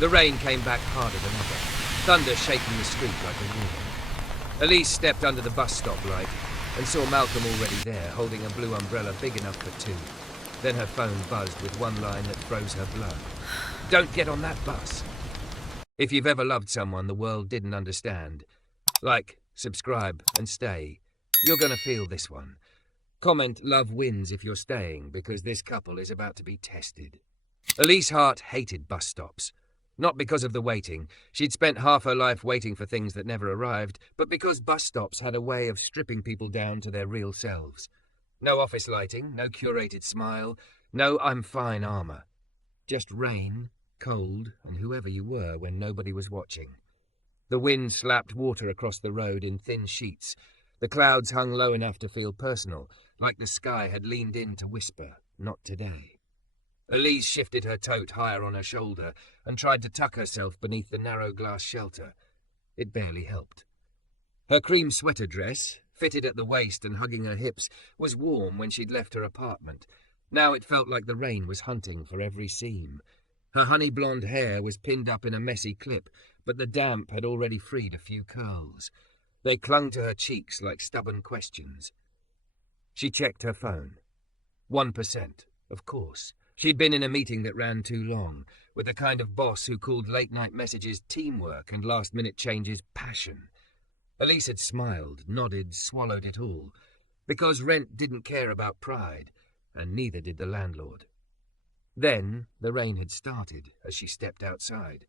The rain came back harder than ever, thunder shaking the street like a warning. Elise stepped under the bus stop light and saw Malcolm already there, holding a blue umbrella big enough for two. Then her phone buzzed with one line that froze her blood. Don't get on that bus. If you've ever loved someone the world didn't understand, like, subscribe, and stay, you're gonna feel this one. Comment love wins if you're staying, because this couple is about to be tested. Elise Hart hated bus stops. Not because of the waiting. She'd spent half her life waiting for things that never arrived, but because bus stops had a way of stripping people down to their real selves. No office lighting, no curated smile, no I'm fine armor. Just rain, cold, and whoever you were when nobody was watching. The wind slapped water across the road in thin sheets. The clouds hung low enough to feel personal, like the sky had leaned in to whisper, not today. Elise shifted her tote higher on her shoulder and tried to tuck herself beneath the narrow glass shelter. It barely helped. Her cream sweater dress, fitted at the waist and hugging her hips, was warm when she'd left her apartment. Now it felt like the rain was hunting for every seam. Her honey-blonde hair was pinned up in a messy clip, but the damp had already freed a few curls. They clung to her cheeks like stubborn questions. She checked her phone. 1%, of course. She'd been in a meeting that ran too long, with the kind of boss who called late-night messages teamwork and last-minute changes passion. Elise had smiled, nodded, swallowed it all, because rent didn't care about pride, and neither did the landlord. Then the rain had started as she stepped outside.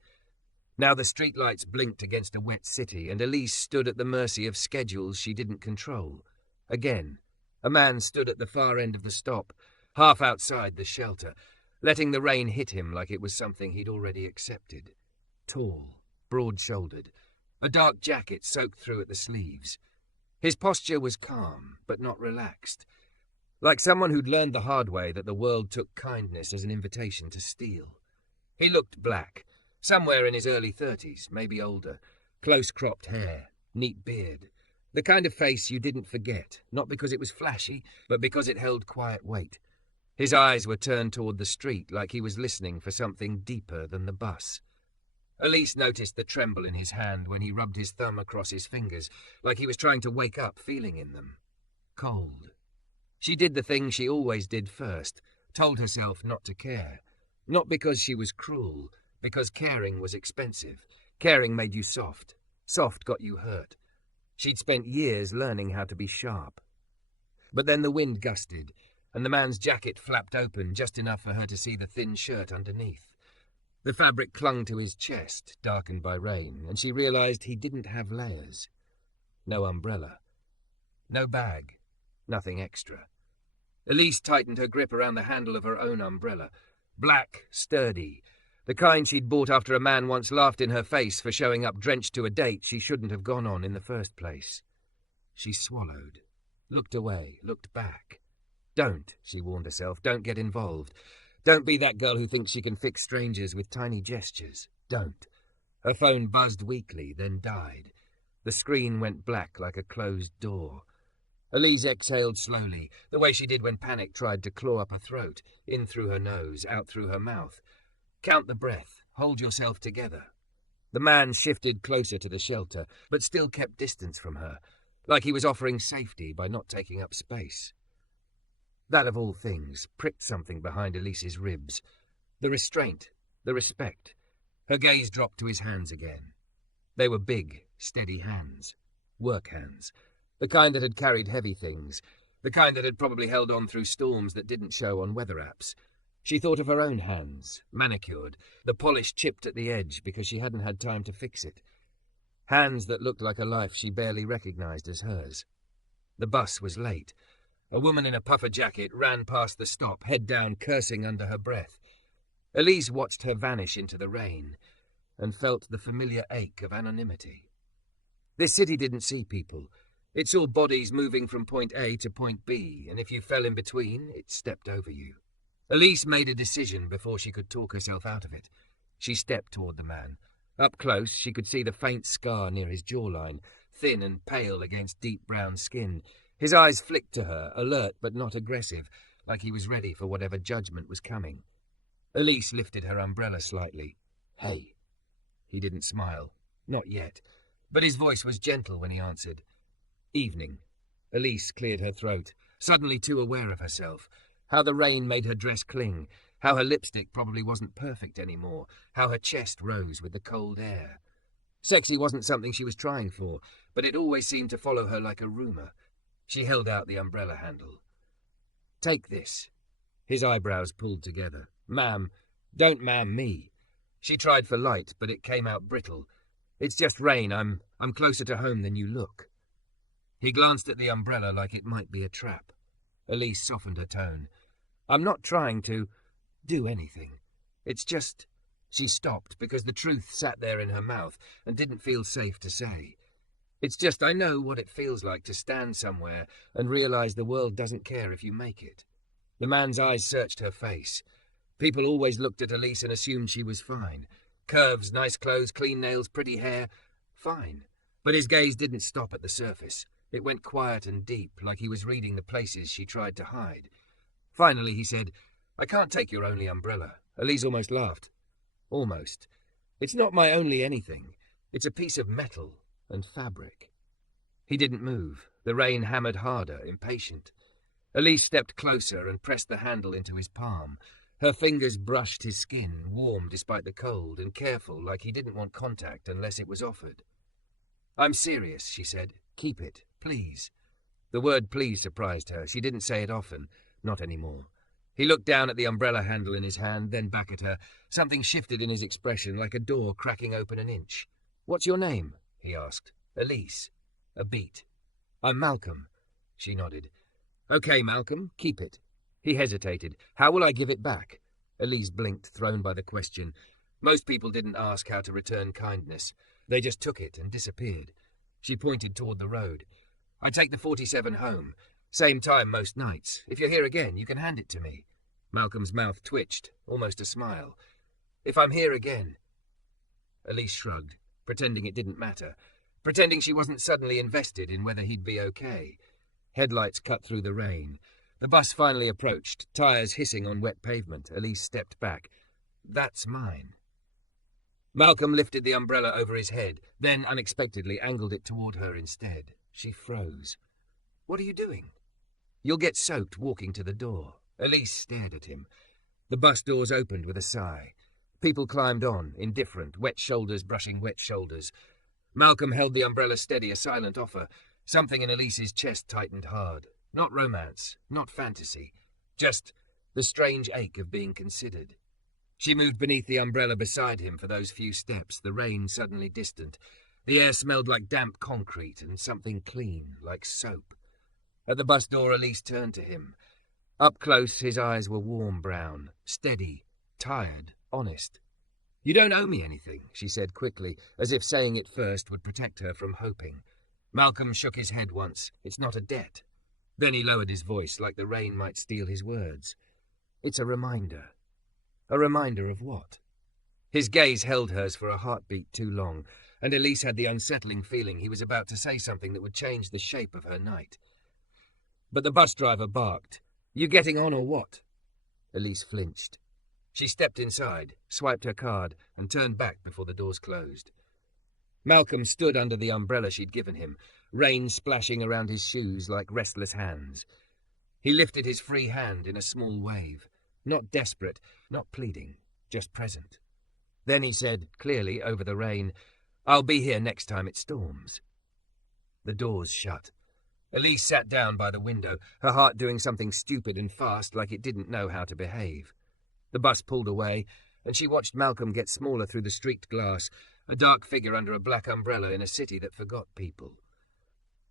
Now the streetlights blinked against a wet city, and Elise stood at the mercy of schedules she didn't control. Again, a man stood at the far end of the stop, half outside the shelter, letting the rain hit him like it was something he'd already accepted. Tall, broad-shouldered, a dark jacket soaked through at the sleeves. His posture was calm, but not relaxed, like someone who'd learned the hard way that the world took kindness as an invitation to steal. He looked black, somewhere in his early 30s, maybe older, close-cropped hair, neat beard, the kind of face you didn't forget, not because it was flashy, but because it held quiet weight. His eyes were turned toward the street like he was listening for something deeper than the bus. Elise noticed the tremble in his hand when he rubbed his thumb across his fingers, like he was trying to wake up feeling in them. Cold. She did the thing she always did first, told herself not to care. Not because she was cruel, because caring was expensive. Caring made you soft. Soft got you hurt. She'd spent years learning how to be sharp. But then the wind gusted, and the man's jacket flapped open just enough for her to see the thin shirt underneath. The fabric clung to his chest, darkened by rain, and she realized he didn't have layers. No umbrella. No bag. Nothing extra. Elise tightened her grip around the handle of her own umbrella. Black, sturdy. The kind she'd bought after a man once laughed in her face for showing up drenched to a date she shouldn't have gone on in the first place. She swallowed. Looked away, looked back. Don't, she warned herself, don't get involved. Don't be that girl who thinks she can fix strangers with tiny gestures. Don't. Her phone buzzed weakly, then died. The screen went black like a closed door. Elise exhaled slowly, the way she did when panic tried to claw up her throat, in through her nose, out through her mouth. Count the breath. Hold yourself together. The man shifted closer to the shelter, but still kept distance from her, like he was offering safety by not taking up space. That, of all things, pricked something behind Elise's ribs. The restraint, the respect. Her gaze dropped to his hands again. They were big, steady hands. Work hands. The kind that had carried heavy things. The kind that had probably held on through storms that didn't show on weather apps. She thought of her own hands, manicured, the polish chipped at the edge because she hadn't had time to fix it. Hands that looked like a life she barely recognized as hers. The bus was late. A woman in a puffer jacket ran past the stop, head down, cursing under her breath. Elise watched her vanish into the rain and felt the familiar ache of anonymity. This city didn't see people. It saw bodies moving from point A to point B, and if you fell in between, it stepped over you. Elise made a decision before she could talk herself out of it. She stepped toward the man. Up close, she could see the faint scar near his jawline, thin and pale against deep brown skin. His eyes flicked to her, alert but not aggressive, like he was ready for whatever judgment was coming. Elise lifted her umbrella slightly. "Hey," He didn't smile. Not yet. But his voice was gentle when he answered. Evening. Elise cleared her throat, suddenly too aware of herself. How the rain made her dress cling. How her lipstick probably wasn't perfect anymore. How her chest rose with the cold air. Sexy wasn't something she was trying for, but it always seemed to follow her like a rumour. She held out the umbrella handle. Take this. His eyebrows pulled together. Ma'am, don't ma'am me. She tried for light, but it came out brittle. It's just rain. I'm closer to home than you look. He glanced at the umbrella like it might be a trap. Elise softened her tone. I'm not trying to do anything. It's just... She stopped because the truth sat there in her mouth and didn't feel safe to say. It's just I know what it feels like to stand somewhere and realize the world doesn't care if you make it. The man's eyes searched her face. People always looked at Elise and assumed she was fine. Curves, nice clothes, clean nails, pretty hair. Fine. But his gaze didn't stop at the surface. It went quiet and deep, like he was reading the places she tried to hide. Finally he said, I can't take your only umbrella. Elise almost laughed. Almost. It's not my only anything. It's a piece of metal and fabric. He didn't move. The rain hammered harder, impatient. Elise stepped closer and pressed the handle into his palm. Her fingers brushed his skin, warm despite the cold, and careful, like he didn't want contact unless it was offered. I'm serious, she said. Keep it, please. The word please surprised her. She didn't say it often. Not anymore. He looked down at the umbrella handle in his hand, then back at her. Something shifted in his expression, like a door cracking open an inch. What's your name? He asked. Elise. A beat. I'm Malcolm. She nodded. Okay, Malcolm, keep it. He hesitated. How will I give it back? Elise blinked, thrown by the question. Most people didn't ask how to return kindness. They just took it and disappeared. She pointed toward the road. I take the 47 home. Same time most nights. If you're here again, you can hand it to me. Malcolm's mouth twitched, almost a smile. If I'm here again... Elise shrugged, pretending it didn't matter, pretending she wasn't suddenly invested in whether he'd be okay. Headlights cut through the rain. The bus finally approached, tires hissing on wet pavement. Elise stepped back. That's mine. Malcolm lifted the umbrella over his head, then unexpectedly angled it toward her instead. She froze. What are you doing? You'll get soaked walking to the door. Elise stared at him. The bus doors opened with a sigh. People climbed on, indifferent, wet shoulders brushing wet shoulders. Malcolm held the umbrella steady, a silent offer. Something in Elise's chest tightened hard. Not romance, not fantasy. Just the strange ache of being considered. She moved beneath the umbrella beside him for those few steps, the rain suddenly distant. The air smelled like damp concrete and something clean, like soap. At the bus door, Elise turned to him. Up close, his eyes were warm brown, steady, tired, honest. You don't owe me anything, she said quickly, as if saying it first would protect her from hoping. Malcolm shook his head once. It's not a debt. Then he lowered his voice, like the rain might steal his words. It's a reminder. A reminder of what? His gaze held hers for a heartbeat too long, and Elise had the unsettling feeling he was about to say something that would change the shape of her night. But the bus driver barked. You getting on or what? Elise flinched. She stepped inside, swiped her card, and turned back before the doors closed. Malcolm stood under the umbrella she'd given him, rain splashing around his shoes like restless hands. He lifted his free hand in a small wave, not desperate, not pleading, just present. Then he said, clearly over the rain, I'll be here next time it storms. The doors shut. Elise sat down by the window, her heart doing something stupid and fast like it didn't know how to behave. The bus pulled away, and she watched Malcolm get smaller through the streaked glass, a dark figure under a black umbrella in a city that forgot people.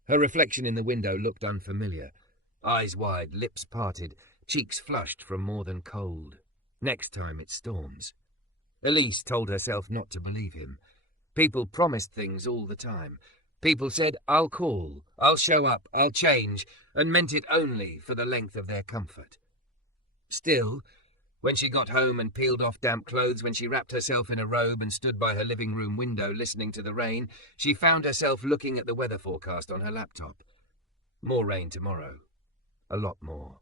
Her reflection in the window looked unfamiliar. Eyes wide, lips parted, cheeks flushed from more than cold. Next time it storms. Elise told herself not to believe him. People promised things all the time. People said, I'll call, I'll show up, I'll change, and meant it only for the length of their comfort. Still, when she got home and peeled off damp clothes, when she wrapped herself in a robe and stood by her living room window listening to the rain, she found herself looking at the weather forecast on her laptop. More rain tomorrow. A lot more.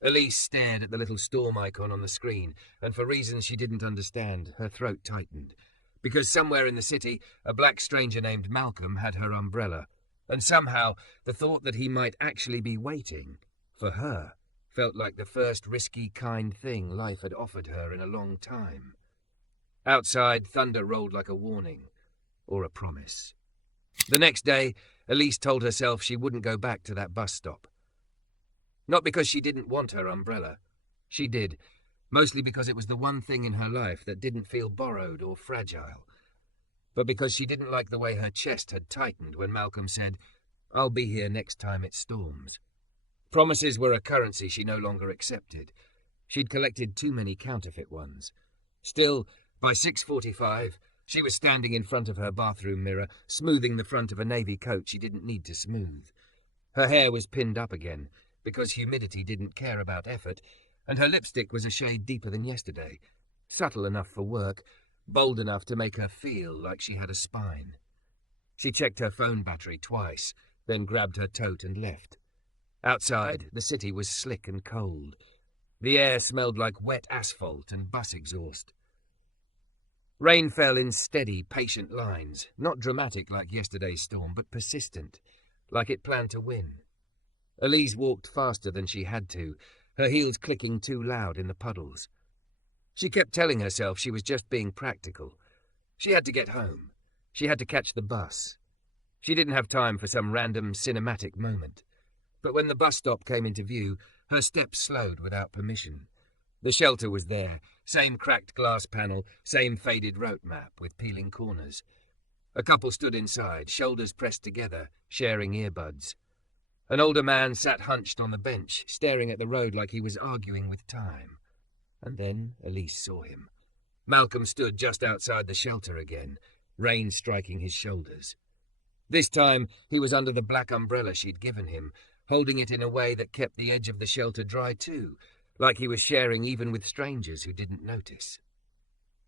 Elise stared at the little storm icon on the screen, and for reasons she didn't understand, her throat tightened. Because somewhere in the city, a black stranger named Malcolm had her umbrella, and somehow the thought that he might actually be waiting for her felt like the first risky, kind thing life had offered her in a long time. Outside, thunder rolled like a warning, or a promise. The next day, Elise told herself she wouldn't go back to that bus stop. Not because she didn't want her umbrella. She did, mostly because it was the one thing in her life that didn't feel borrowed or fragile. But because she didn't like the way her chest had tightened when Malcolm said, "I'll be here next time it storms." Promises were a currency she no longer accepted. She'd collected too many counterfeit ones. Still, by 6:45, she was standing in front of her bathroom mirror, smoothing the front of a navy coat she didn't need to smooth. Her hair was pinned up again, because humidity didn't care about effort, and her lipstick was a shade deeper than yesterday, subtle enough for work, bold enough to make her feel like she had a spine. She checked her phone battery twice, then grabbed her tote and left. Outside, the city was slick and cold. The air smelled like wet asphalt and bus exhaust. Rain fell in steady, patient lines, not dramatic like yesterday's storm, but persistent, like it planned to win. Elise walked faster than she had to, her heels clicking too loud in the puddles. She kept telling herself she was just being practical. She had to get home. She had to catch the bus. She didn't have time for some random cinematic moment. But when the bus stop came into view, her steps slowed without permission. The shelter was there, same cracked glass panel, same faded route map with peeling corners. A couple stood inside, shoulders pressed together, sharing earbuds. An older man sat hunched on the bench, staring at the road like he was arguing with time. And then Elise saw him. Malcolm stood just outside the shelter again, rain striking his shoulders. This time he was under the black umbrella she'd given him, holding it in a way that kept the edge of the shelter dry too, like he was sharing even with strangers who didn't notice.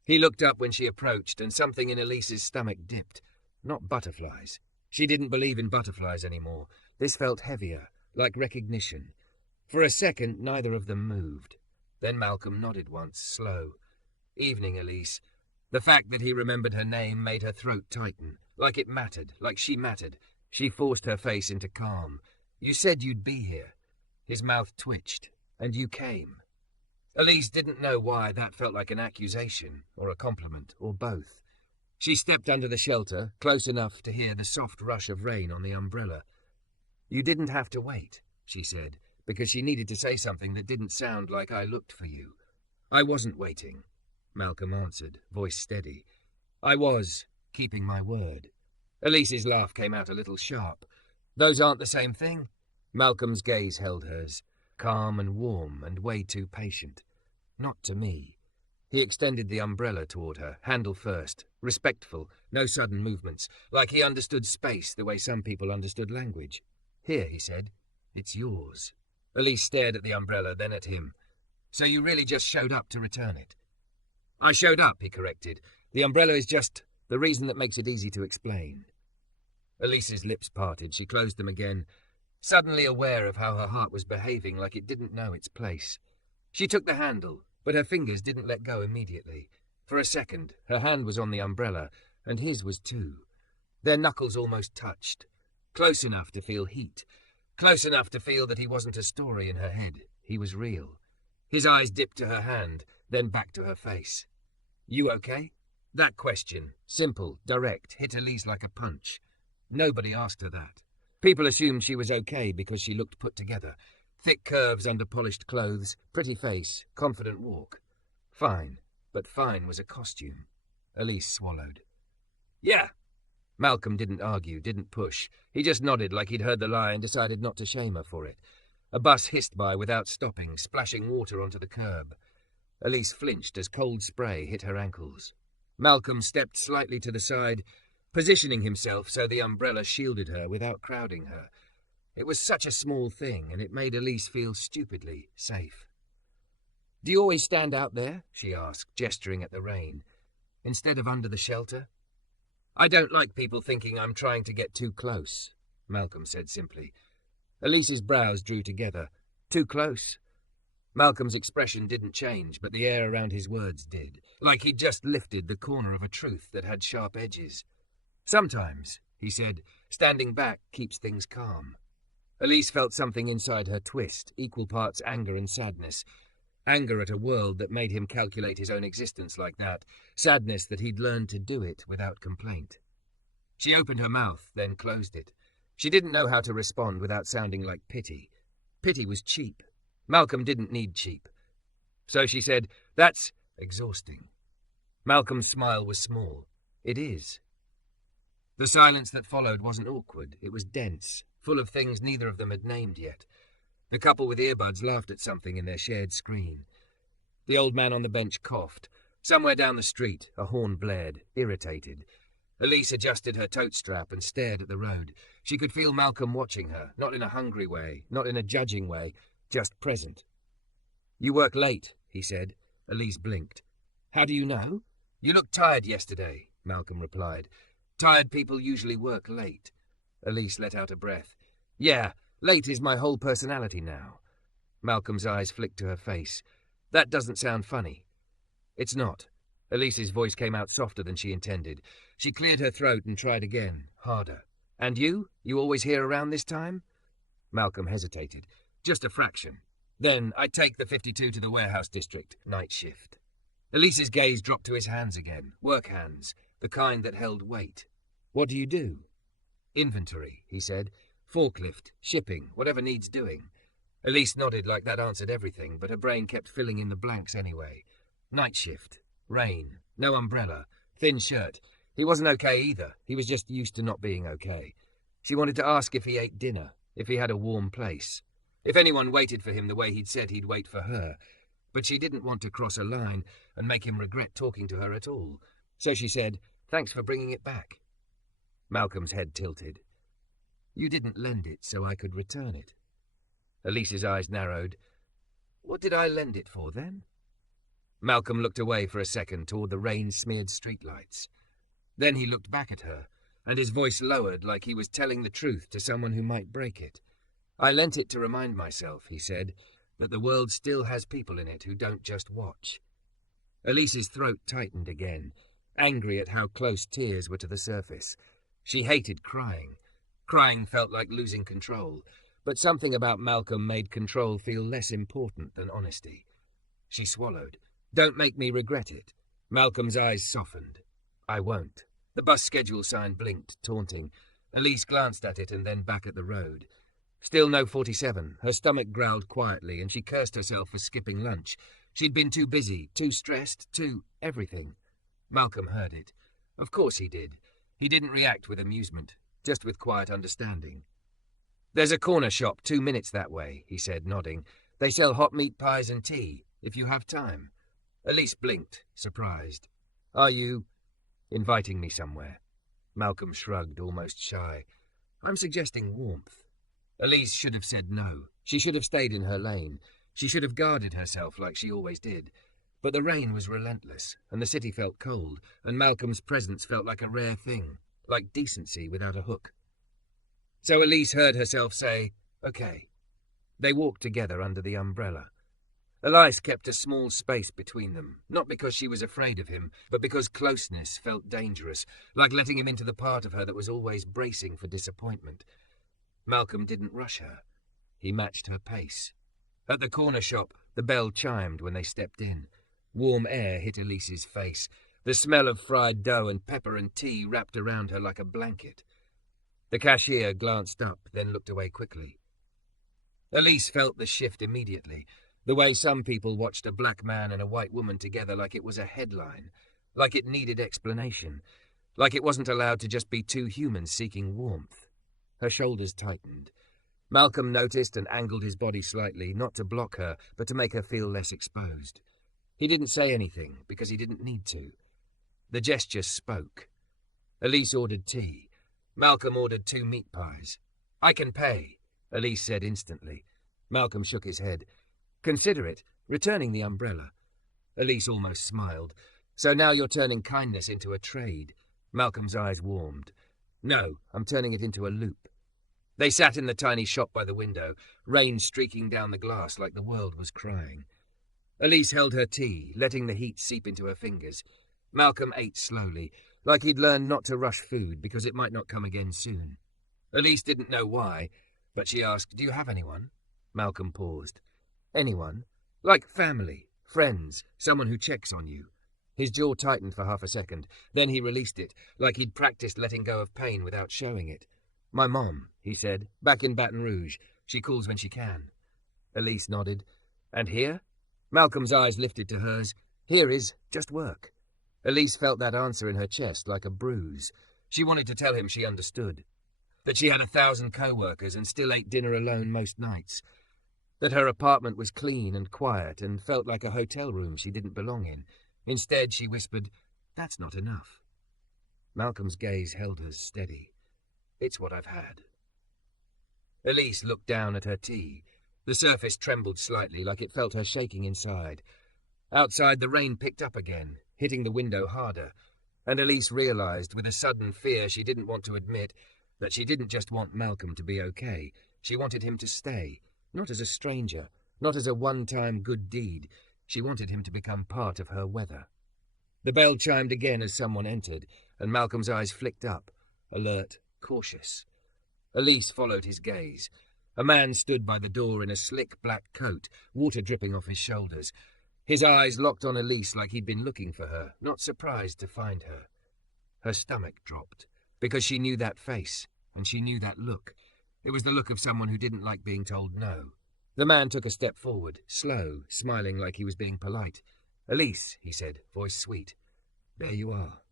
He looked up when she approached, and something in Elise's stomach dipped. Not butterflies. She didn't believe in butterflies anymore. This felt heavier, like recognition. For a second, neither of them moved. Then Malcolm nodded once, slow. "Evening, Elise." The fact that he remembered her name made her throat tighten, like it mattered, like she mattered. She forced her face into calm. "You said you'd be here." His mouth twitched. "And you came." Elise didn't know why that felt like an accusation, or a compliment, or both. She stepped under the shelter, close enough to hear the soft rush of rain on the umbrella. "You didn't have to wait," she said, because she needed to say something that didn't sound like "I looked for you." "I wasn't waiting," Malcolm answered, voice steady. "I was keeping my word." Elise's laugh came out a little sharp. "Those aren't the same thing?" Malcolm's gaze held hers, calm and warm and way too patient. "Not to me." He extended the umbrella toward her, handle first, respectful, no sudden movements, like he understood space the way some people understood language. "Here," he said. "It's yours." Elise stared at the umbrella, then at him. "So you really just showed up to return it?" "I showed up," he corrected. "The umbrella is just the reason that makes it easy to explain." Elise's lips parted. She closed them again, suddenly aware of how her heart was behaving like it didn't know its place. She took the handle, but her fingers didn't let go immediately. For a second, her hand was on the umbrella, and his was too. Their knuckles almost touched. Close enough to feel heat. Close enough to feel that he wasn't a story in her head. He was real. His eyes dipped to her hand, then back to her face. "You okay?" That question, simple, direct, hit Elise like a punch. Nobody asked her that. People assumed she was okay because she looked put together. Thick curves under polished clothes, pretty face, confident walk. Fine, but fine was a costume. Elise swallowed. "Yeah." Malcolm didn't argue, didn't push. He just nodded like he'd heard the lie and decided not to shame her for it. A bus hissed by without stopping, splashing water onto the curb. Elise flinched as cold spray hit her ankles. Malcolm stepped slightly to the side, positioning himself so the umbrella shielded her without crowding her. It was such a small thing, and it made Elise feel stupidly safe. "Do you always stand out there?" she asked, gesturing at the rain, "instead of under the shelter?" "I don't like people thinking I'm trying to get too close," Malcolm said simply. Elise's brows drew together. "Too close?" Malcolm's expression didn't change, but the air around his words did, like he'd just lifted the corner of a truth that had sharp edges. "Sometimes," he said, "standing back keeps things calm." Elise felt something inside her twist, equal parts anger and sadness. Anger at a world that made him calculate his own existence like that, sadness that he'd learned to do it without complaint. She opened her mouth, then closed it. She didn't know how to respond without sounding like pity. Pity was cheap. Malcolm didn't need cheap. So she said, "That's exhausting." Malcolm's smile was small. "It is." The silence that followed wasn't awkward. It was dense, full of things neither of them had named yet. The couple with earbuds laughed at something in their shared screen. The old man on the bench coughed. Somewhere down the street, a horn blared, irritated. Elise adjusted her tote strap and stared at the road. She could feel Malcolm watching her, not in a hungry way, not in a judging way, just present. "You work late," he said. Elise blinked. "How do you know?" "You looked tired yesterday," Malcolm replied. "Tired people usually work late." Elise let out a breath. "Yeah, late is my whole personality now." Malcolm's eyes flicked to her face. "That doesn't sound funny." "It's not." Elise's voice came out softer than she intended. She cleared her throat and tried again, harder. "And you? You always here around this time?" Malcolm hesitated. "Just a fraction. Then I take the 52 to the warehouse district, night shift." Elise's gaze dropped to his hands again, work hands, the kind that held weight. "What do you do?" "Inventory," he said. "Forklift, shipping, whatever needs doing." Elise nodded like that answered everything, but her brain kept filling in the blanks anyway. Night shift. Rain. No umbrella. Thin shirt. He wasn't okay either. He was just used to not being okay. She wanted to ask if he ate dinner, if he had a warm place, if anyone waited for him the way he'd said he'd wait for her. But she didn't want to cross a line and make him regret talking to her at all. So she said, "Thanks for bringing it back." Malcolm's head tilted. "You didn't lend it so I could return it." Elise's eyes narrowed. "What did I lend it for, then?" Malcolm looked away for a second toward the rain-smeared streetlights. Then he looked back at her, and his voice lowered like he was telling the truth to someone who might break it. "I lent it to remind myself," he said, "that the world still has people in it who don't just watch." Elise's throat tightened again, angry at how close tears were to the surface. She hated crying. Crying felt like losing control, but something about Malcolm made control feel less important than honesty. She swallowed. "Don't make me regret it." Malcolm's eyes softened. "I won't." The bus schedule sign blinked, taunting. Elise glanced at it and then back at the road. Still no 47. Her stomach growled quietly, and she cursed herself for skipping lunch. She'd been too busy, too stressed, too everything. Malcolm heard it. Of course he did. He didn't react with amusement, just with quiet understanding. "There's a corner shop 2 minutes that way," he said, nodding. "They sell hot meat pies and tea, if you have time." Elise blinked, surprised. "Are you inviting me somewhere?" Malcolm shrugged, almost shy. "I'm suggesting warmth." Elise should have said no. She should have stayed in her lane. She should have guarded herself like she always did. But the rain was relentless, and the city felt cold, and Malcolm's presence felt like a rare thing, like decency without a hook. So Elise heard herself say, "Okay." They walked together under the umbrella. Elise kept a small space between them, not because she was afraid of him, but because closeness felt dangerous, like letting him into the part of her that was always bracing for disappointment. Malcolm didn't rush her. He matched her pace. At the corner shop, the bell chimed when they stepped in. Warm air hit Elise's face. The smell of fried dough and pepper and tea wrapped around her like a blanket. The cashier glanced up, then looked away quickly. Elise felt the shift immediately. The way some people watched a black man and a white woman together like it was a headline, like it needed explanation, like it wasn't allowed to just be two humans seeking warmth. Her shoulders tightened. Malcolm noticed and angled his body slightly, not to block her, but to make her feel less exposed. He didn't say anything, because he didn't need to. The gesture spoke. Elise ordered tea. Malcolm ordered 2 meat pies. "I can pay," Elise said instantly. Malcolm shook his head. "Consider it, returning the umbrella." Elise almost smiled. "So now you're turning kindness into a trade." Malcolm's eyes warmed. "No, I'm turning it into a loop." They sat in the tiny shop by the window, rain streaking down the glass like the world was crying. Elise held her tea, letting the heat seep into her fingers. Malcolm ate slowly, like he'd learned not to rush food because it might not come again soon. Elise didn't know why, but she asked, "Do you have anyone?" Malcolm paused. "Anyone? Like family, friends, someone who checks on you." His jaw tightened for half a second. Then he released it, like he'd practiced letting go of pain without showing it. "My mom," he said, "back in Baton Rouge. She calls when she can." Elise nodded. "And here?" Malcolm's eyes lifted to hers. "Here is just work." Elise felt that answer in her chest like a bruise. She wanted to tell him she understood. That she had 1,000 co-workers and still ate dinner alone most nights. That her apartment was clean and quiet and felt like a hotel room she didn't belong in. Instead, she whispered, "That's not enough." Malcolm's gaze held hers steady. "It's what I've had." Elise looked down at her tea. The surface trembled slightly, like it felt her shaking inside. Outside, the rain picked up again, hitting the window harder, and Elise realized, with a sudden fear she didn't want to admit, that she didn't just want Malcolm to be okay. She wanted him to stay, not as a stranger, not as a one-time good deed. She wanted him to become part of her weather. The bell chimed again as someone entered, and Malcolm's eyes flicked up, alert, cautious. Elise followed his gaze. A man stood by the door in a slick black coat, water dripping off his shoulders. His eyes locked on Elise like he'd been looking for her, not surprised to find her. Her stomach dropped, because she knew that face, and she knew that look. It was the look of someone who didn't like being told no. The man took a step forward, slow, smiling like he was being polite. "Elise," he said, voice sweet. "There you are."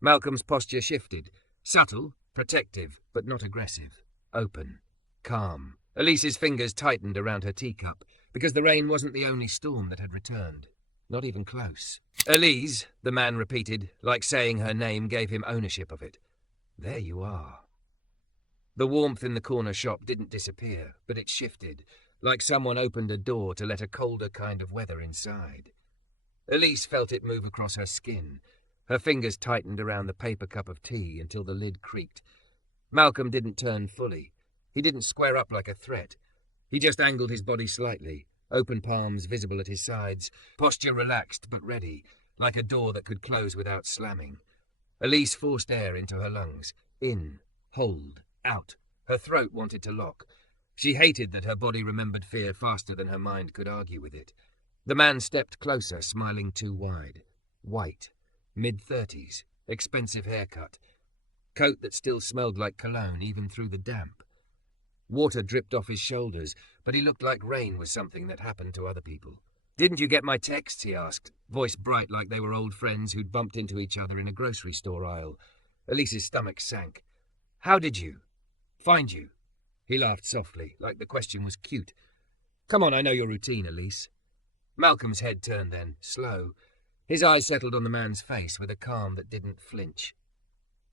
Malcolm's posture shifted, subtle, protective, but not aggressive, open, calm. Elise's fingers tightened around her teacup, because the rain wasn't the only storm that had returned. Not even close. "Elise," the man repeated, like saying her name gave him ownership of it. "There you are." The warmth in the corner shop didn't disappear, but it shifted, like someone opened a door to let a colder kind of weather inside. Elise felt it move across her skin. Her fingers tightened around the paper cup of tea until the lid creaked. Malcolm didn't turn fully. He didn't square up like a threat. He just angled his body slightly, open palms visible at his sides, posture relaxed but ready, like a door that could close without slamming. Elise forced air into her lungs. In, hold, out. Her throat wanted to lock. She hated that her body remembered fear faster than her mind could argue with it. The man stepped closer, smiling too wide. White, mid-30s, expensive haircut. Coat that still smelled like cologne even through the damp. Water dripped off his shoulders, but he looked like rain was something that happened to other people. "Didn't you get my texts?" he asked, voice bright like they were old friends who'd bumped into each other in a grocery store aisle. Elise's stomach sank. "How did you find you?" He laughed softly, like the question was cute. "Come on, I know your routine, Elise." Malcolm's head turned then, slow. His eyes settled on the man's face with a calm that didn't flinch.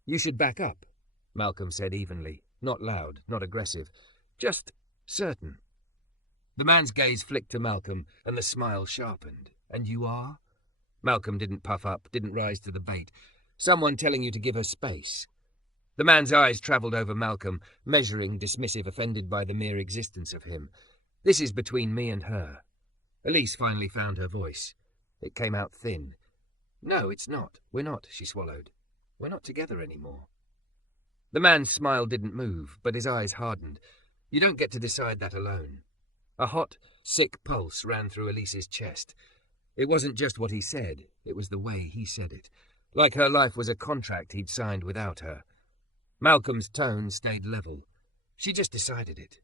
"You should back up," Malcolm said evenly, not loud, not aggressive, just certain. The man's gaze flicked to Malcolm, and the smile sharpened. "And you are?" Malcolm didn't puff up, didn't rise to the bait. "Someone telling you to give her space." The man's eyes travelled over Malcolm, measuring, dismissive, offended by the mere existence of him. "This is between me and her." Elise finally found her voice. It came out thin. "No, it's not. We're not," she swallowed. "We're not together anymore." The man's smile didn't move, but his eyes hardened. "You don't get to decide that alone." A hot, sick pulse ran through Elise's chest. It wasn't just what he said, it was the way he said it. Like her life was a contract he'd signed without her. Malcolm's tone stayed level. "She just decided it."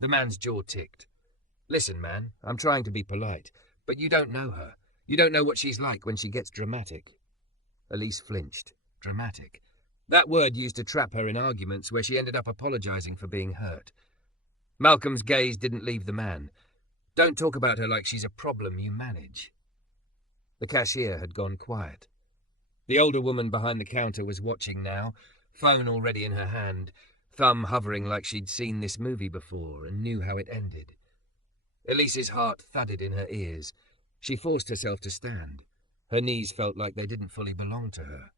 The man's jaw ticked. "Listen, man, I'm trying to be polite, but you don't know her. You don't know what she's like when she gets dramatic." Elise flinched. Dramatic. That word used to trap her in arguments where she ended up apologizing for being hurt. Malcolm's gaze didn't leave the man. "Don't talk about her like she's a problem you manage." The cashier had gone quiet. The older woman behind the counter was watching now, phone already in her hand, thumb hovering like she'd seen this movie before and knew how it ended. Elise's heart thudded in her ears. She forced herself to stand. Her knees felt like they didn't fully belong to her.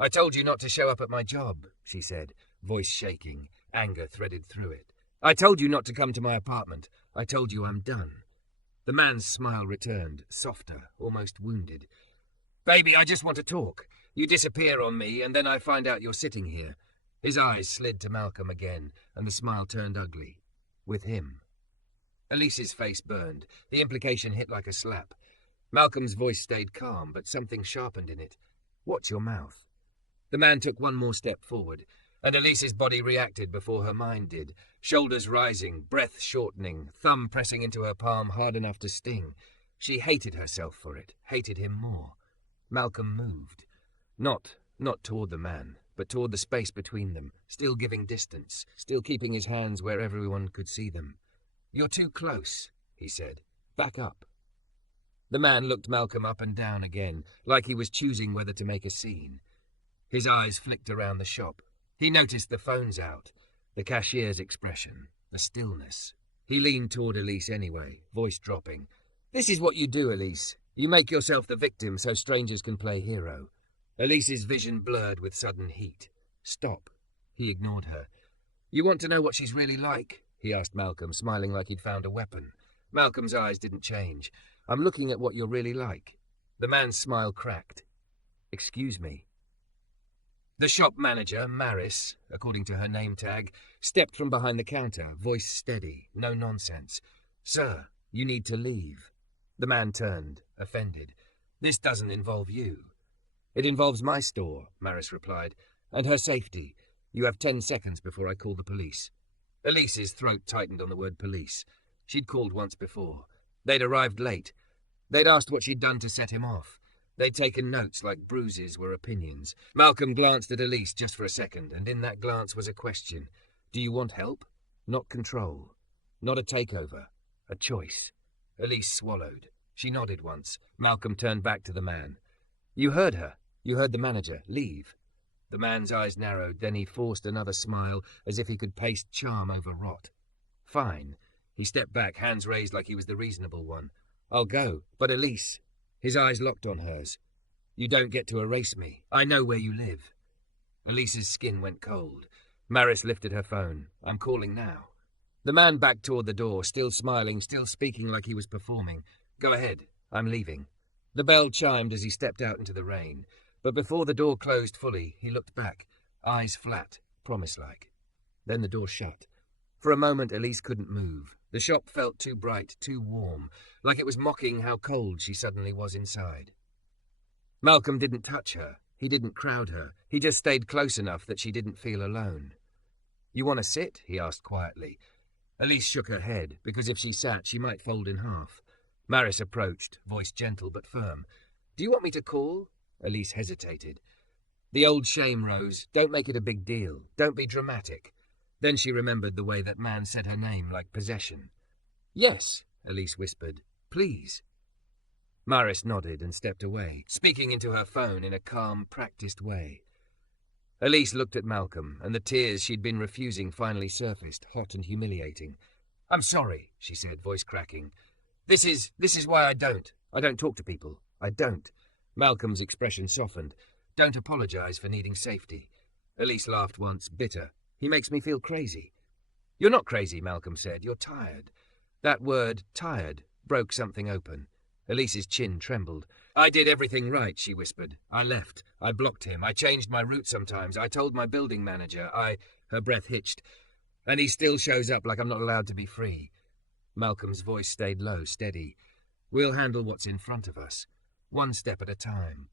"I told you not to show up at my job," she said, voice shaking, anger threaded through it. "I told you not to come to my apartment. I told you I'm done." The man's smile returned, softer, almost wounded. "Baby, I just want to talk. You disappear on me, and then I find out you're sitting here." His eyes slid to Malcolm again, and the smile turned ugly. With him. Elise's face burned. The implication hit like a slap. Malcolm's voice stayed calm, but something sharpened in it. "Watch your mouth." The man took one more step forward, and Elise's body reacted before her mind did, shoulders rising, breath shortening, thumb pressing into her palm hard enough to sting. She hated herself for it, hated him more. Malcolm moved. Not toward the man, but toward the space between them, still giving distance, still keeping his hands where everyone could see them. "You're too close," he said. "Back up." The man looked Malcolm up and down again, like he was choosing whether to make a scene. His eyes flicked around the shop. He noticed the phones out, the cashier's expression, the stillness. He leaned toward Elise anyway, voice dropping. "This is what you do, Elise. You make yourself the victim so strangers can play hero." Elise's vision blurred with sudden heat. "Stop." He ignored her. "You want to know what she's really like?" he asked Malcolm, smiling like he'd found a weapon. Malcolm's eyes didn't change. "I'm looking at what you're really like." The man's smile cracked. "Excuse me." The shop manager, Maris, according to her name tag, stepped from behind the counter, voice steady, no nonsense. "Sir, you need to leave." The man turned, offended. "This doesn't involve you." "It involves my store," Maris replied, "and her safety. You have 10 seconds before I call the police." Elise's throat tightened on the word police. She'd called once before. They'd arrived late. They'd asked what she'd done to set him off. They'd taken notes like bruises were opinions. Malcolm glanced at Elise just for a second, and in that glance was a question. "Do you want help? Not control. Not a takeover. A choice." Elise swallowed. She nodded once. Malcolm turned back to the man. "You heard her. You heard the manager. Leave." The man's eyes narrowed, then he forced another smile, as if he could paste charm over rot. "Fine." He stepped back, hands raised like he was the reasonable one. "I'll go. But Elise..." His eyes locked on hers. "You don't get to erase me. I know where you live." Elise's skin went cold. Maris lifted her phone. "I'm calling now." The man backed toward the door, still smiling, still speaking like he was performing. "Go ahead. I'm leaving." The bell chimed as he stepped out into the rain. But before the door closed fully, he looked back, eyes flat, promise-like. Then the door shut. For a moment, Elise couldn't move. The shop felt too bright, too warm, like it was mocking how cold she suddenly was inside. Malcolm didn't touch her. He didn't crowd her. He just stayed close enough that she didn't feel alone. "You want to sit?" he asked quietly. Elise shook her head, because if she sat, she might fold in half. Maris approached, voice gentle but firm. "Do you want me to call?" Elise hesitated. The old shame rose. "Don't make it a big deal. Don't be dramatic." Then she remembered the way that man said her name like possession. "Yes," Elise whispered. "Please." Maris nodded and stepped away, speaking into her phone in a calm, practiced way. Elise looked at Malcolm, and the tears she'd been refusing finally surfaced, hot and humiliating. "I'm sorry," she said, voice cracking. This is why I don't talk to people. I don't." Malcolm's expression softened. "Don't apologize for needing safety." Elise laughed once, bitter. "He makes me feel crazy." "You're not crazy," Malcolm said. "You're tired." That word, tired, broke something open. Elise's chin trembled. "I did everything right," she whispered. "I left. I blocked him. I changed my route sometimes. I told my building manager. Her breath hitched. "And he still shows up like I'm not allowed to be free." Malcolm's voice stayed low, steady. "We'll handle what's in front of us. One step at a time."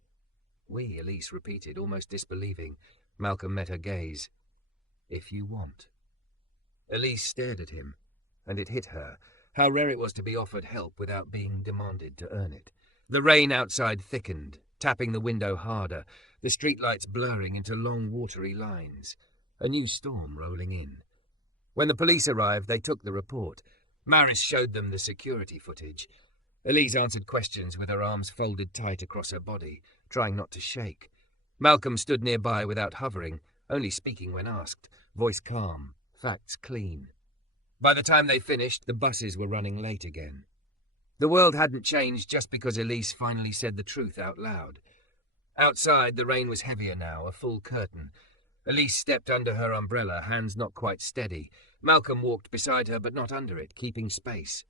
"We," Elise repeated, almost disbelieving. Malcolm met her gaze. "If you want." Elise stared at him, and it hit her, how rare it was to be offered help without being demanded to earn it. The rain outside thickened, tapping the window harder, the streetlights blurring into long watery lines. A new storm rolling in. When the police arrived, they took the report. Maris showed them the security footage. Elise answered questions with her arms folded tight across her body, trying not to shake. Malcolm stood nearby without hovering, only speaking when asked, voice calm, facts clean. By the time they finished, the buses were running late again. The world hadn't changed just because Elise finally said the truth out loud. Outside, the rain was heavier now, a full curtain. Elise stepped under her umbrella, hands not quite steady. Malcolm walked beside her, but not under it, keeping space.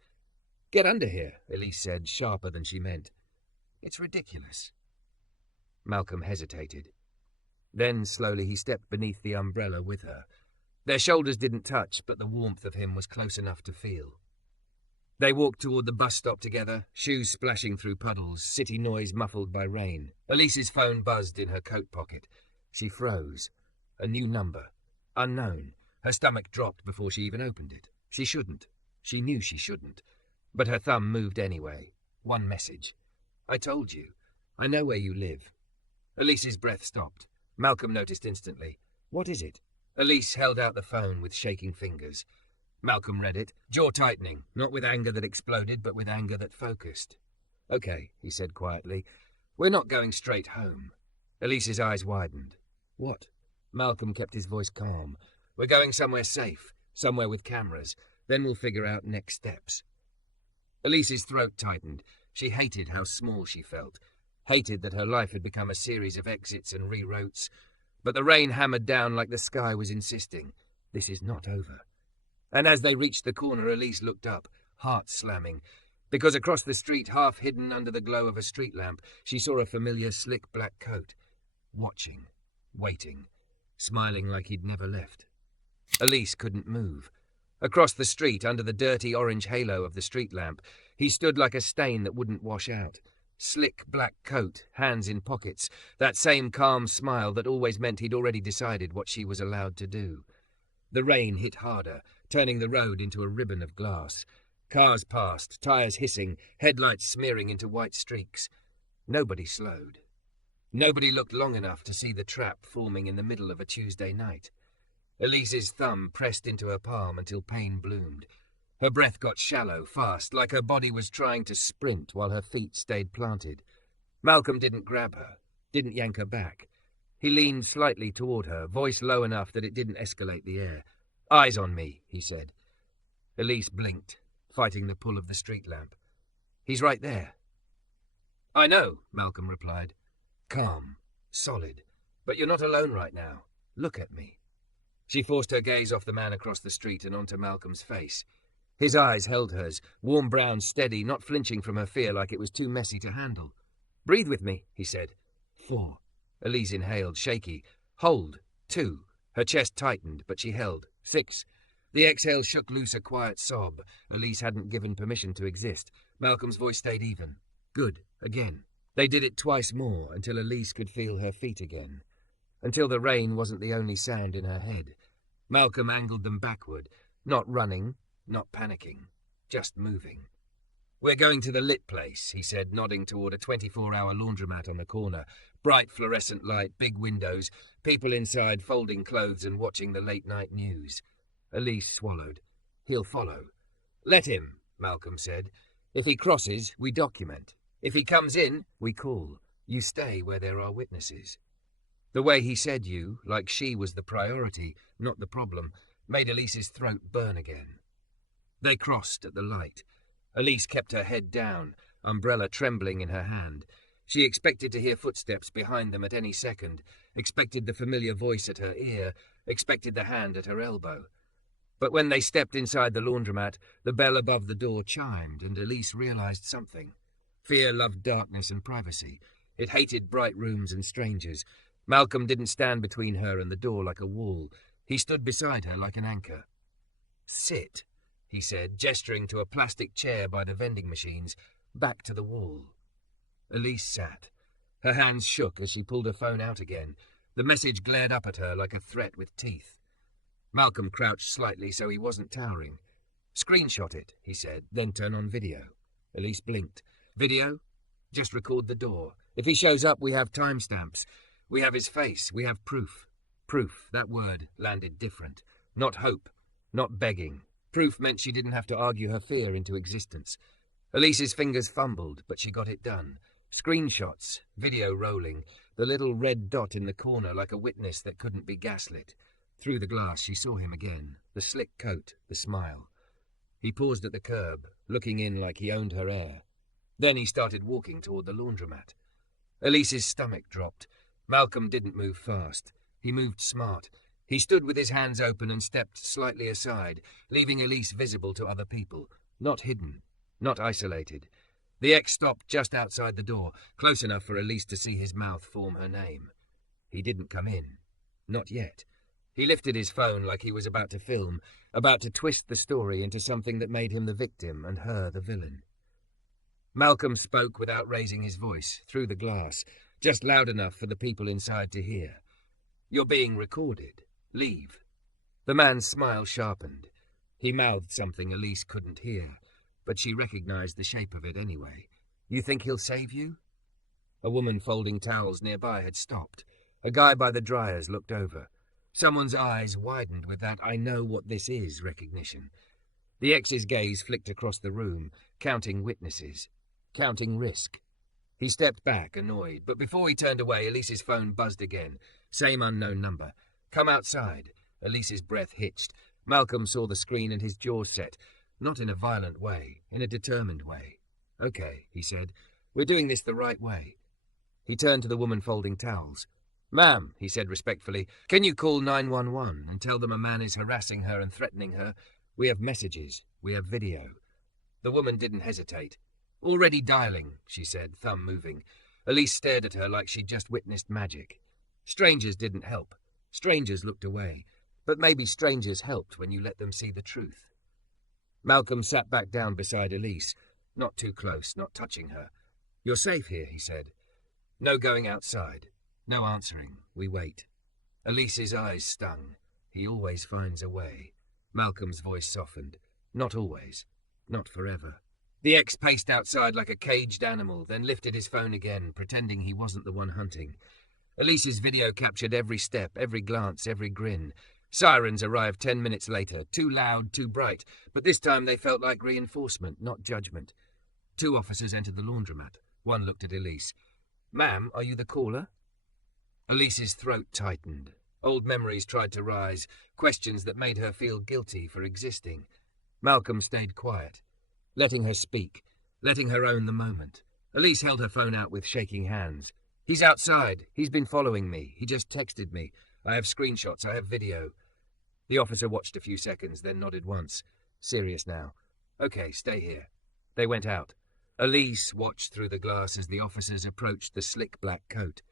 Get under here, Elise said, sharper than she meant. It's ridiculous. Malcolm hesitated. Then, slowly, he stepped beneath the umbrella with her. Their shoulders didn't touch, but the warmth of him was close enough to feel. They walked toward the bus stop together, shoes splashing through puddles, city noise muffled by rain. Elise's phone buzzed in her coat pocket. She froze. A new number. Unknown. Her stomach dropped before she even opened it. She shouldn't. She knew she shouldn't. But her thumb moved anyway. One message. I told you. I know where you live. Elise's breath stopped. Malcolm noticed instantly. What is it? Elise held out the phone with shaking fingers. Malcolm read it, jaw tightening, not with anger that exploded, but with anger that focused. Okay, he said quietly. We're not going straight home. Elise's eyes widened. What? Malcolm kept his voice calm. We're going somewhere safe, somewhere with cameras. Then we'll figure out next steps. Elise's throat tightened. She hated how small she felt. Hated that her life had become a series of exits and rewrotes. But the rain hammered down like the sky was insisting. This is not over. And as they reached the corner, Elise looked up, heart slamming, because across the street, half hidden under the glow of a street lamp, she saw a familiar slick black coat. Watching, waiting, smiling like he'd never left. Elise couldn't move. Across the street, under the dirty orange halo of the street lamp, he stood like a stain that wouldn't wash out. Slick black coat, hands in pockets, that same calm smile that always meant he'd already decided what she was allowed to do. The rain hit harder, turning the road into a ribbon of glass. Cars passed, tires hissing, headlights smearing into white streaks. Nobody slowed. Nobody looked long enough to see the trap forming in the middle of a Tuesday night. Elise's thumb pressed into her palm until pain bloomed. Her breath got shallow, fast, like her body was trying to sprint while her feet stayed planted. Malcolm didn't grab her, didn't yank her back. He leaned slightly toward her, voice low enough that it didn't escalate the air. Eyes on me, he said. Elise blinked, fighting the pull of the street lamp. He's right there. I know, Malcolm replied. Calm, solid. But you're not alone right now. Look at me. She forced her gaze off the man across the street and onto Malcolm's face. His eyes held hers, warm brown, steady, not flinching from her fear like it was too messy to handle. Breathe with me, he said. 4. Elise inhaled, shaky. Hold. 2. Her chest tightened, but she held. 6. The exhale shook loose a quiet sob. Elise hadn't given permission to exist. Malcolm's voice stayed even. Good. Again. They did it twice more, until Elise could feel her feet again. Until the rain wasn't the only sound in her head. Malcolm angled them backward, not running, not panicking, just moving. We're going to the lit place, he said, nodding toward a 24-hour laundromat on the corner. Bright fluorescent light, big windows, people inside folding clothes and watching the late-night news. Elise swallowed. He'll follow. Let him, Malcolm said. If he crosses, we document. If he comes in, we call. You stay where there are witnesses. The way he said you, like she was the priority, not the problem, made Elise's throat burn again. They crossed at the light. Elise kept her head down, umbrella trembling in her hand. She expected to hear footsteps behind them at any second, expected the familiar voice at her ear, expected the hand at her elbow. But when they stepped inside the laundromat, the bell above the door chimed, and Elise realized something. Fear loved darkness and privacy. It hated bright rooms and strangers. Malcolm didn't stand between her and the door like a wall. He stood beside her like an anchor. Sit, he said, gesturing to a plastic chair by the vending machines, back to the wall. Elise sat. Her hands shook as she pulled her phone out again. The message glared up at her like a threat with teeth. Malcolm crouched slightly so he wasn't towering. Screenshot it, he said, then turn on video. Elise blinked. Video? Just record the door. If he shows up, we have timestamps. We have his face. We have proof. Proof, that word landed different. Not hope. Not begging. Proof meant she didn't have to argue her fear into existence. Elise's fingers fumbled, but she got it done. Screenshots, video rolling, the little red dot in the corner like a witness that couldn't be gaslit. Through the glass she saw him again, the slick coat, the smile. He paused at the curb, looking in like he owned her air. Then he started walking toward the laundromat. Elise's stomach dropped. Malcolm didn't move fast. He moved smart. He stood with his hands open and stepped slightly aside, leaving Elise visible to other people, not hidden. not isolated. The ex stopped just outside the door, close enough for Elise to see his mouth form her name. He didn't come in. Not yet. He lifted his phone like he was about to film, about to twist the story into something that made him the victim and her the villain. Malcolm spoke without raising his voice, through the glass, just loud enough for the people inside to hear. "You're being recorded. Leave." The man's smile sharpened. He mouthed something Elise couldn't hear, but she recognized the shape of it anyway. "You think he'll save you?" A woman folding towels nearby had stopped. A guy by the dryers looked over. Someone's eyes widened with that "I know what this is" recognition. The ex's gaze flicked across the room, counting witnesses, counting risk. He stepped back, annoyed, but before he turned away, Elise's phone buzzed again. Same unknown number. "Come outside." Elise's breath hitched. Malcolm saw the screen and his jaw set, not in a violent way, in a determined way. "Okay," he said. "We're doing this the right way." He turned to the woman folding towels. "Ma'am," he said respectfully, "can you call 911 and tell them a man is harassing her and threatening her? We have messages. We have video." The woman didn't hesitate. "Already dialing," she said, thumb moving. Elise stared at her like she'd just witnessed magic. Strangers didn't help. Strangers looked away. But maybe strangers helped when you let them see the truth. Malcolm sat back down beside Elise. Not too close, not touching her. "You're safe here," he said. "No going outside. No answering. We wait." Elise's eyes stung. "He always finds a way." Malcolm's voice softened. "Not always. Not forever." The ex paced outside like a caged animal, then lifted his phone again, pretending he wasn't the one hunting. Elise's video captured every step, every glance, every grin. Sirens arrived 10 minutes later, too loud, too bright, but this time they felt like reinforcement, not judgment. 2 officers entered the laundromat. One looked at Elise. "Ma'am, are you the caller?" Elise's throat tightened. Old memories tried to rise, questions that made her feel guilty for existing. Malcolm stayed quiet, letting her speak, letting her own the moment. Elise held her phone out with shaking hands. "He's outside. He's been following me. He just texted me. I have screenshots. I have video." The officer watched a few seconds, then nodded once. Serious now. "Okay, stay here." They went out. Elise watched through the glass as the officers approached the slick black coat.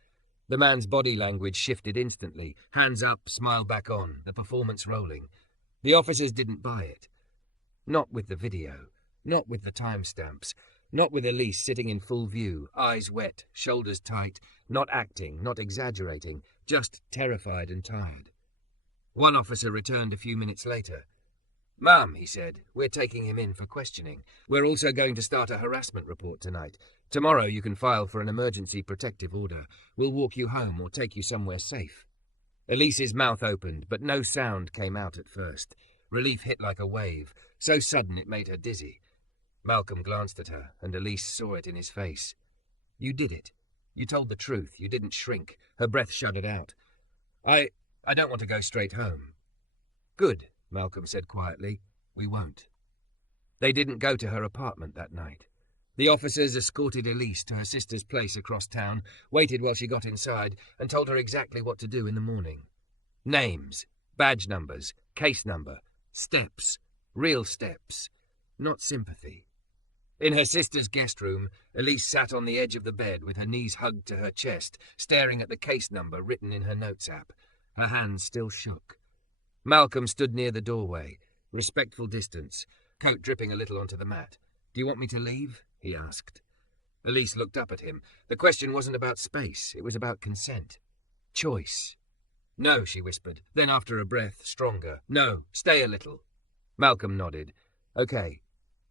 The man's body language shifted instantly. Hands up, smile back on, the performance rolling. The officers didn't buy it. Not with the video. Not with the timestamps. Not with Elise sitting in full view, eyes wet, shoulders tight, not acting, not exaggerating, just terrified and tired. One officer returned a few minutes later. "Ma'am," he said, "we're taking him in for questioning. We're also going to start a harassment report tonight. Tomorrow you can file for an emergency protective order. We'll walk you home or take you somewhere safe." Elise's mouth opened, but no sound came out at first. Relief hit like a wave, so sudden it made her dizzy. Malcolm glanced at her, and Elise saw it in his face. "You did it. You told the truth. You didn't shrink." Her breath shuddered out. I don't want to go straight home." "Good," Malcolm said quietly. "We won't." They didn't go to her apartment that night. The officers escorted Elise to her sister's place across town, waited while she got inside, and told her exactly what to do in the morning. Names, badge numbers, case number, steps, real steps, not sympathy. In her sister's guest room, Elise sat on the edge of the bed with her knees hugged to her chest, staring at the case number written in her notes app. Her hands still shook. Malcolm stood near the doorway, respectful distance, coat dripping a little onto the mat. "Do you want me to leave?" he asked. Elise looked up at him. The question wasn't about space, it was about consent. Choice. "No," she whispered. Then after a breath, stronger. "No, stay a little." Malcolm nodded. "Okay."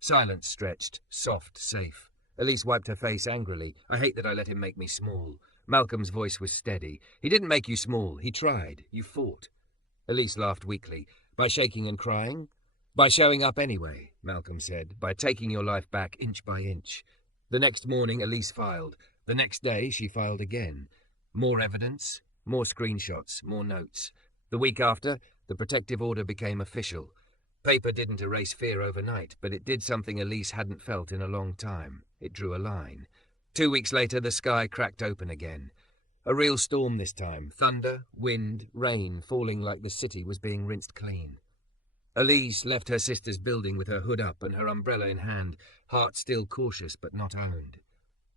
Silence stretched, soft, safe. Elise wiped her face angrily. "I hate that I let him make me small." Malcolm's voice was steady. "He didn't make you small. He tried. You fought." Elise laughed weakly. "By shaking and crying?" "By showing up anyway," Malcolm said. "By taking your life back inch by inch." The next morning, Elise filed. The next day, she filed again. More evidence, more screenshots, more notes. The week after, the protective order became official. Paper didn't erase fear overnight, but it did something Elise hadn't felt in a long time. It drew a line. 2 weeks later, the sky cracked open again. A real storm this time. Thunder, wind, rain falling like the city was being rinsed clean. Elise left her sister's building with her hood up and her umbrella in hand, heart still cautious but not owned.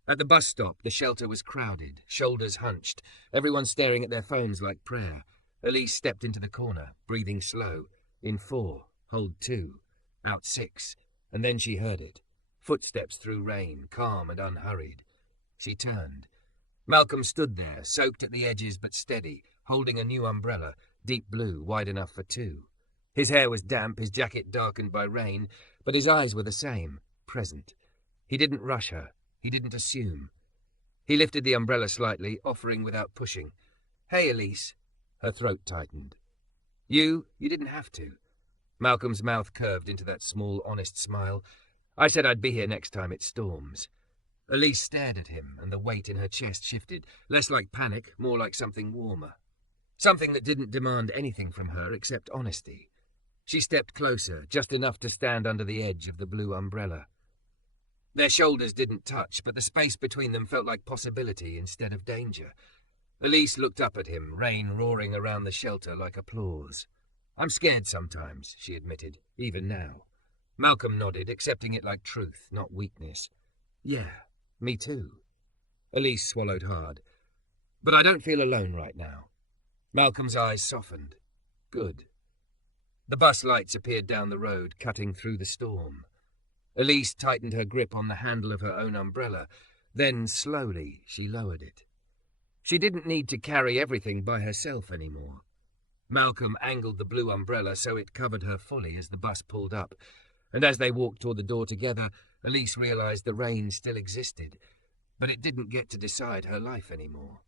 At the bus stop, the shelter was crowded, shoulders hunched, everyone staring at their phones like prayer. Elise stepped into the corner, breathing slow. In 4, hold 2, out 6, and then she heard it. Footsteps through rain, calm and unhurried. She turned. Malcolm stood there, soaked at the edges but steady, holding a new umbrella, deep blue, wide enough for 2. His hair was damp, his jacket darkened by rain, but his eyes were the same, present. He didn't rush her. He didn't assume. He lifted the umbrella slightly, offering without pushing. "Hey, Elise." Her throat tightened. You didn't have to." Malcolm's mouth curved into that small, honest smile. "I said I'd be here next time it storms." Elise stared at him, and the weight in her chest shifted, less like panic, more like something warmer. Something that didn't demand anything from her except honesty. She stepped closer, just enough to stand under the edge of the blue umbrella. Their shoulders didn't touch, but the space between them felt like possibility instead of danger. Elise looked up at him, rain roaring around the shelter like applause. "I'm scared sometimes," she admitted, even now. Malcolm nodded, accepting it like truth, not weakness. "Yeah, me too." Elise swallowed hard. "But I don't feel alone right now." Malcolm's eyes softened. "Good." The bus lights appeared down the road, cutting through the storm. Elise tightened her grip on the handle of her own umbrella. Then, slowly, she lowered it. She didn't need to carry everything by herself anymore. Malcolm angled the blue umbrella so it covered her fully as the bus pulled up, and as they walked toward the door together, Elise realized the rain still existed, but it didn't get to decide her life anymore.